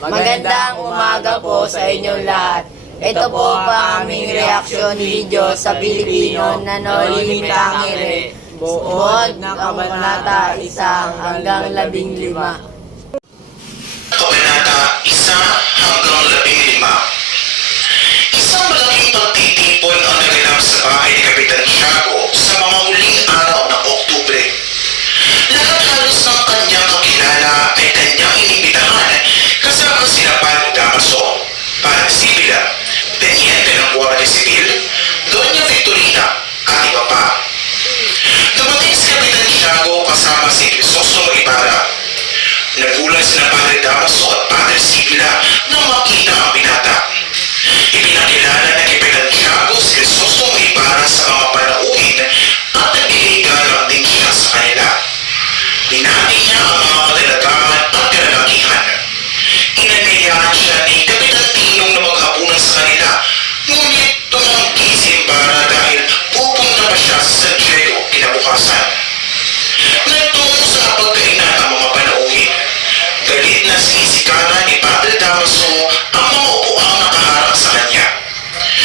Magandang umaga po sa inyong lahat. Ito po ang aming reaction video sa Pilipino na Nolimitangere. Buod ng Kabanata 1 hanggang 15. Kabanata 1 hanggang 15. Isang malaking pagtitipon ang naganap sa bahay ni Kapitan Tiago sa mga huling araw ng Oktubre. Lahat halos ng kanyang kakilala ay kanyang inimbitahan kasama sina Padre Damaso, Padre Sibila, Teniente ng Guardia Civil, Doña Victorina at iba pa. Dumating si Kapitan Tiago kasama si Crisostomo Ibarra. Nagulat sina Padre Damaso at Padre Sibila nang makita ang binata. Ipinakilala na Kapitan Tiago si Crisostomo Ibarra sa mga panauhin at nagbigay galang din siya sa kanila. Binati niya ang mga kadalagaan at kalalakihan. Inanyayahan siya ni Kapitan Tinong na maghapunan sa kanila, ngunit tumanggi si Ibarra dahil pupunta pa siya sa San Diego kinabukasan. Nagtungo sa pagkainan ang mga panauhin. Galit na sinisikaran ni Padre Damaso ang mga upuang nakaharap sa kanya.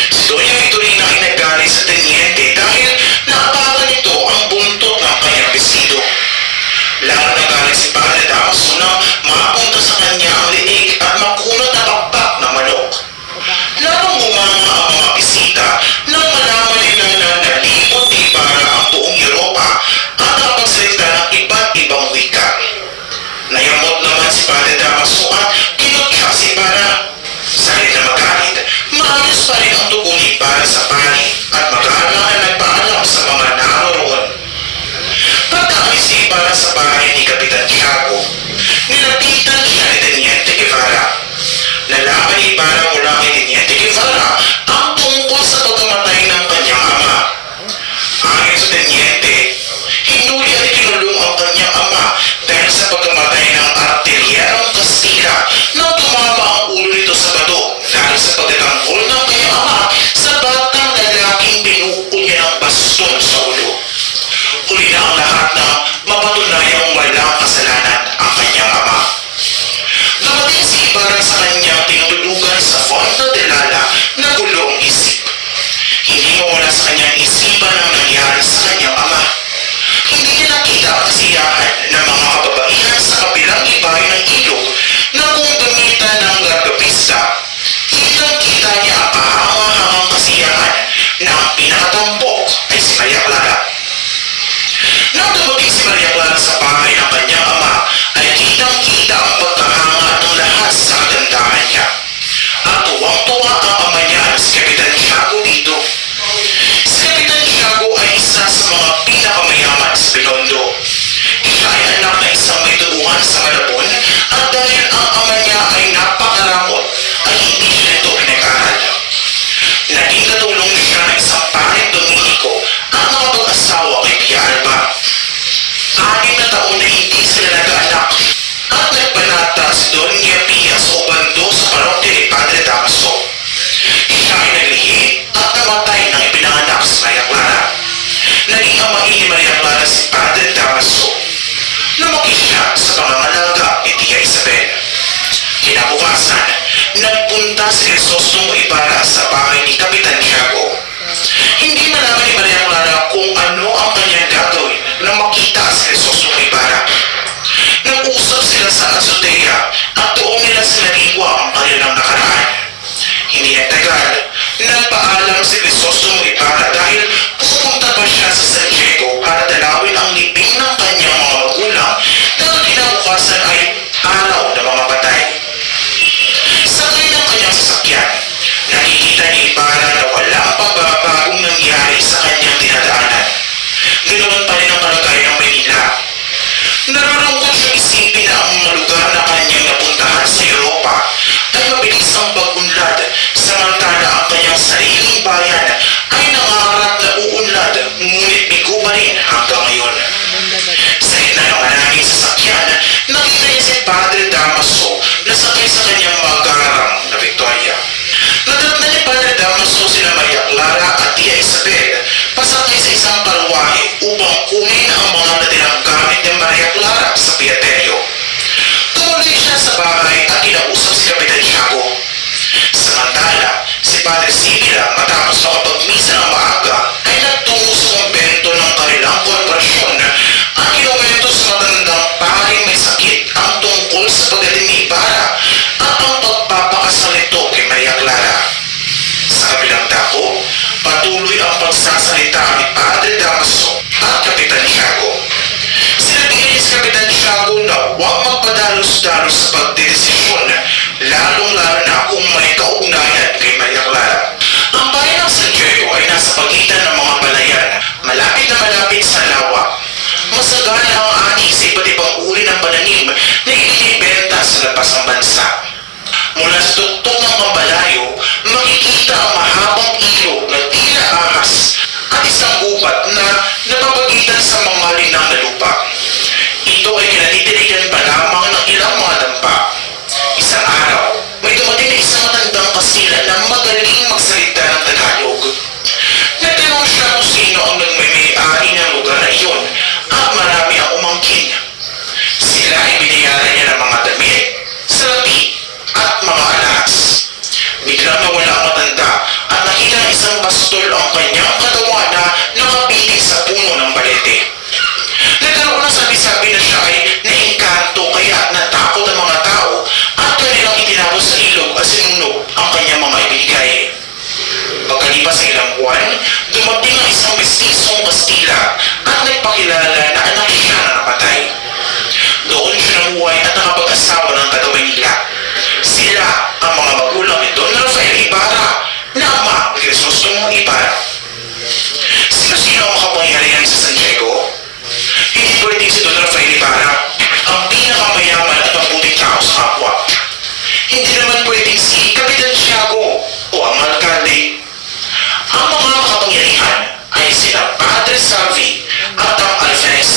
Si Doña Victorina ay nagalit sa Teniente dahil naapagan nito ang buntot ng kanyang vestido. Lalo nagalit si Padre Damaso na mapunta sa kanya ang liig at makunat na bakbak ng manok. Lalong umanga ang mga bisita nang malaman nila na nalimot ni Ibarra ang buong Europa at nakapagsalita ng iba't ibang wika. Nayamot naman si Padre Damaso at kinutya si Ibarra. Sa halip na magalit, maayos pa rin ang tugon ni Ibarra sa pari at mag-aaral na nagpaalam sa mga naroon. Pagkaalis ni Ibarra sa bahay ni Kapitan Tiago, nilapitan siya ni Teniente Guevara. Nalaman ni Ibarra mula kay Teniente Guevara ang tungkol sa pagkamatay ng kanyang ama. Ayon sa Teniente, hinuli at kinulong ang kanyang ama dahil sa pagkamatay ng artilyerong Kastila nang tumama ang ulo nito sa bato dahil sa pagtatanggol ng kanyang ama sa batang lalaking pinukol niya ng baston sa ulo. Huli na ang lahat na mapatunayang walang kasalanan ang kanyang ama. Dumating si Ibarra sa kanyang tinutulugan sa Fondo de Lala na gulong isip. Hindi mawala sa kanyang isipan ang nangyari sa kanyang ama. Hindi niya nakita ang kasiyahan ng mga kababaihan sa kabilang ibahay ng ilog na kung gamitan ng gargapista, kitang-kita niya ang kahanga-hangang kasiyahan na ang pinakatampok ay si Maria Clara. Nang dumating si Maria Clara sa bahay ng kanyang ama, ay kitang-kita ang pagkahanga ng lahat sa kagandahan niya. At tuwang-tuwa ang ama niya si Kapitan Tiago dito. Si Kapitan Tiago ay isa sa mga pinakamayaman sa Binondo. Siya ay anak na isang may tubuhan sa Malabon at dahil ang ama niya ay napakaramot, ay hindi siya nito pinag-aral. Naging katulong siya ng isang paring Dominico at nakapag-asawa kay Pia Alba. 6 na taon na hindi sila nag-anak at nagbanata si Doña Pia sa ubando sa parokya ni Padre Damaso. Siya ay naglihim at namatay nang ipinanganak si Maria Clara. Naging amain ni Maria Clara si Padre Damaso. Lumaki siya sa pangangalaga ni Tia Isabel. Kinabukasan, nagpunta si Crisostomo Ibarra sa bahay ni Kapitan Tiago. Hindi malaman ni Maria Clara kung ano ang kanyang gagawin nang makita si Crisostomo Ibarra. Nag-usap sila sa azotea at doon nila sinaliwa ang kanilang nakaraan. Hindi nagtagal, nagpaalam si Crisostomo Ibarra dahil pupunta pa siya sa San Diego para dalawin ang libing ng kanyang mga magulang dahil kinabukasan ay araw ng mga patay. Sakay ng kanyang sasakyan, nakikita ni Ibarra na walang pagbabagong nangyari sa kanyang dinadaanan. Ganoon pa rin ang kalagayan ng Manila. Nararungkot siyang isipin na ang mga lugar na kanyang napuntahan sa Europa ay mabilis ang pag-unlad, samantala ang kanyang sariling bayan sa duktong ng Pambalayo, makikita ang mahabang ilog na tila ahas at isang gubat na napapagitan sa mga linang na lupa. Ito ay kinatitirikan pa lamang ng ilang mga dampa. Isang araw, may dumating na isang matandang Kastila na magaling magsalita ng Tagalog. Nagtanong siya kung sino ang nagmay-ari ng lugar na iyon at marami ang umangkin. Sila ay binayaran niya ng mga damit, salapi at mga alahas. Biglang nawala ang matanda at nakita ng isang pastol ang kanyang katawan na nakapiling sa puno ng balete. Nagkaroon ng sabi-sabi na siya ay naengkanto kaya natakot ang mga tao at kanilang itinapos sa ilog at sinunog ang kanyang mga ibinigay. Pagkalipas ng ilang buwan, dumating ang isang mestisong Kastila at nagpakilala na anak siya na napatay. Doon siya namuhay at nakapag-asawa ng kagawin nila. Sila ang mga magulang ni Don Rafael Ibarra na ama ni Crisostomo Ibarra. Sino-sino ang makapangyarihan sa San Diego? Hindi pwedeng si Don Rafael Ibarra, ang pinakamayaman at mabuting tao sa kapwa. Hindi naman pwedeng si Kapitan Tiago o ang alkalde. Ang mga makapangyarihan ay sina Padre Salvi at ang Alferez.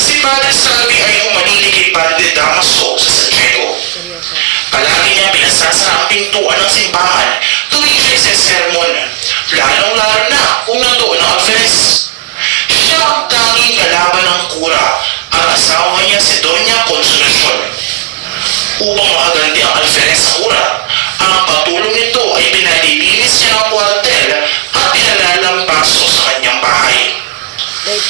Si Padre Salvi ay humanili kay Padre Damaso sa San Diego. Palagi niya pinasasara ang pintuan ng simbahan tuwing siya sa sermon, lalong-lalo na kung nandoon ang Alferez. Siya ang tanging kalaban ng kura at asawa niya si Doña Consolacion. Upang makagandi ang Alferez sa kura, ang patulong nito ay pinalilinis niya ng kwartel at pinalalampaso sa kanyang bahay.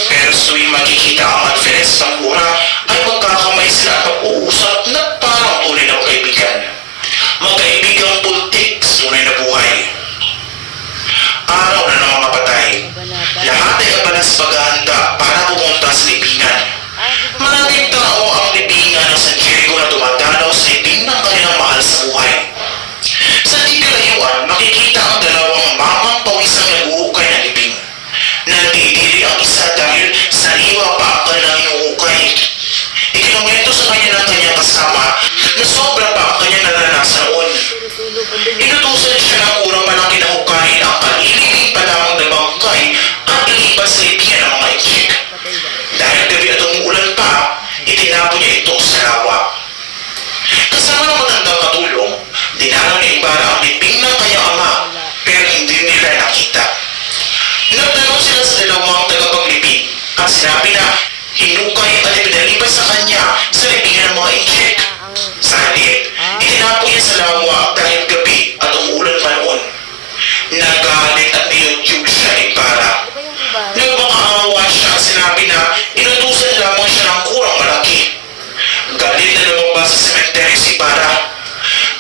Pero tuwing makikita ang Alferez sa kura, ay magkakamay sila at mag-uusap na parang tunay na kaibigan. Magkaibigang pultik sa tunay na buhay. Araw na ng mga patay. Lahat ay abala sa paghahanda para pumunta sa libingan. Maraming tao ang libingan ng San Diego na dumadalaw sa libing ng kanilang mahal sa buhay. Sa di kalayuan, makikita ang dalawang mamang pawisang naguhukay na libing. Nandidiri ang isa dahil sariwa pa ang kanilang inuhukay. Ikinumento sa kanya ng kanyang kasama na sobra pa ang kanyang naranasan noon. Inutusan siya ng urang palang kinahukayin ang kalililing pa lamang na bangkay at ilipas sa libingan ng mga itik. Dahil gabi at umuulan pa, itinapon niya ito sa lawa. Kasama ng matandang katulong, dinalaw ni Ibarra ang libing ng kanyang ama, pero hindi nila nakita. Nagtanong sila sa dalawang tagapaglibing at sinabi na hinukay at ipinalipas sa kanya sa libingan ng mga injek. Sa halip, itinapon niya sa lawa dahil gabi at umuulan pa noon. Nagalit at niyog-yog siya ni Ibarra. Nagmakaawa siya at sinabi na inutusan lamang siya ng kurang malaki. Galit na lumabas sa sementeryo si Ibarra.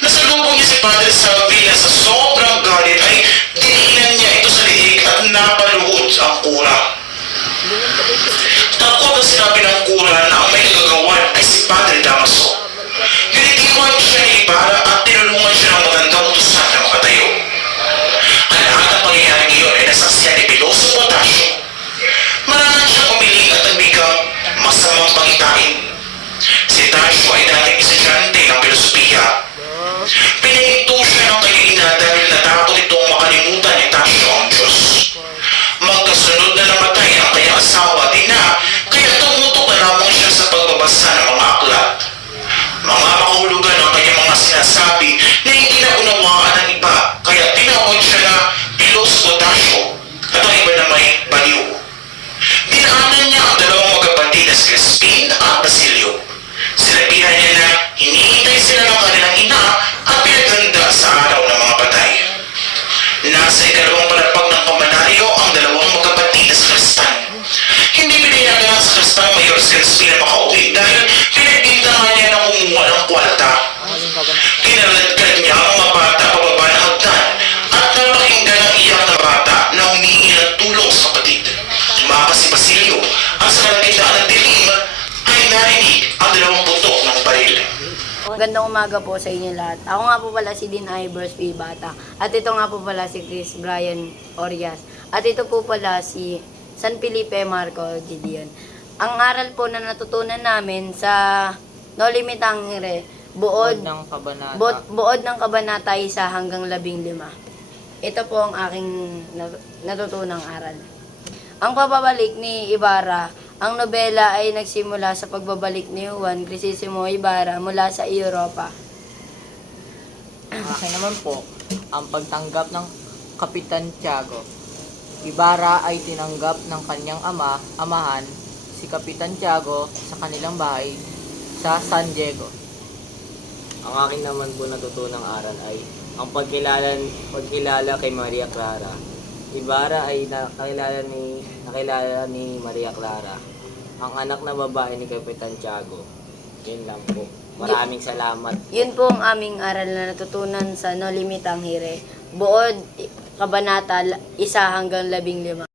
Nasalubong niya si Padre Salvi na sa sobrang galit ay diniinan niya ito sa liig at napaluhod ang kura. Takot na sinabi ng kura na ang may nagagawan ay si Padre Damaso. Hinitiwan siya ni Ibarra at tinulungan siya ng magandang utusan na makatayo. Ang lahat ng pangyayaring iyon ay nasaksiyan ni Piloso Potasio. Maraming siya pumiling at nagbigang masamang pangitain. Si Tasio ay dating estudyante ng filosofiya. Pinahinto siya ng kanyang ina dahil natakot itong makalimutan ni Tasio ang Diyos. Magkasunod na namatay ang kanyang asawa at ina, kaya tumutok na lamang siya sa pagbabasa ng mga aklat. Mga makahulugan ang kanyang mga sinasabi na hindi na unawaan ng iba, kaya tinawag siya na Piloso Potasio at ang iba na may baliw. Dinaanan niya ang dalawang magkapatid na si Crispin at Basilio. Sinabihan niya na hinihintay sila ng kanilang ina at pinaganda sa araw ng mga patay. Nasa ikalawang palapag ng Pambalayo ang dalawang magkapatid na si Cristan. Hindi pinayagan sa Cristan Mayor si Crispin na makauwi dahil pinagbintangan niya na kumuha ng kwarta. Kinaladkad niya ang mga bata pababa ng hagdan at napakinggan ang iyak na bata na humingi ng tulong sa kapatid. Tumakas si Basilio at sa kalagitnaan ng dilim ay narinig ang dalawang putok ng baril. Magandang umaga po sa inyo lahat. Ako nga po pala si Dean Ivers P. Bata. At ito nga po pala si Chris Brian Orias. At ito po pala si San Felipe Marco Gideon. Ang aral po na natutunan namin sa No Limit Tangere Buod ng kabanata. Buod ng kabanata 1 hanggang 15. Ito po ang aking natutunang aral. Ang pagbabalik ni Ibarra. Ang nobela ay nagsimula sa pagbabalik ni Juan Crisisimo Ibarra mula sa Europa. Ang akin naman po, ang pagtanggap ng Kapitan Tiago. Ibarra ay tinanggap ng kanyang amahan, si Kapitan Tiago, sa kanilang bahay sa San Diego. Ang akin naman po natutunang aral ay ang pagkilala kay Maria Clara. Ibarra ay nakilala ni Maria Clara, ang anak na babae ni Kapitan Tiago. Yun lang po. Maraming salamat. Yun po ang aming aral na natutunan sa No Limitang Hire. Buod, kabanata 1 hanggang 15.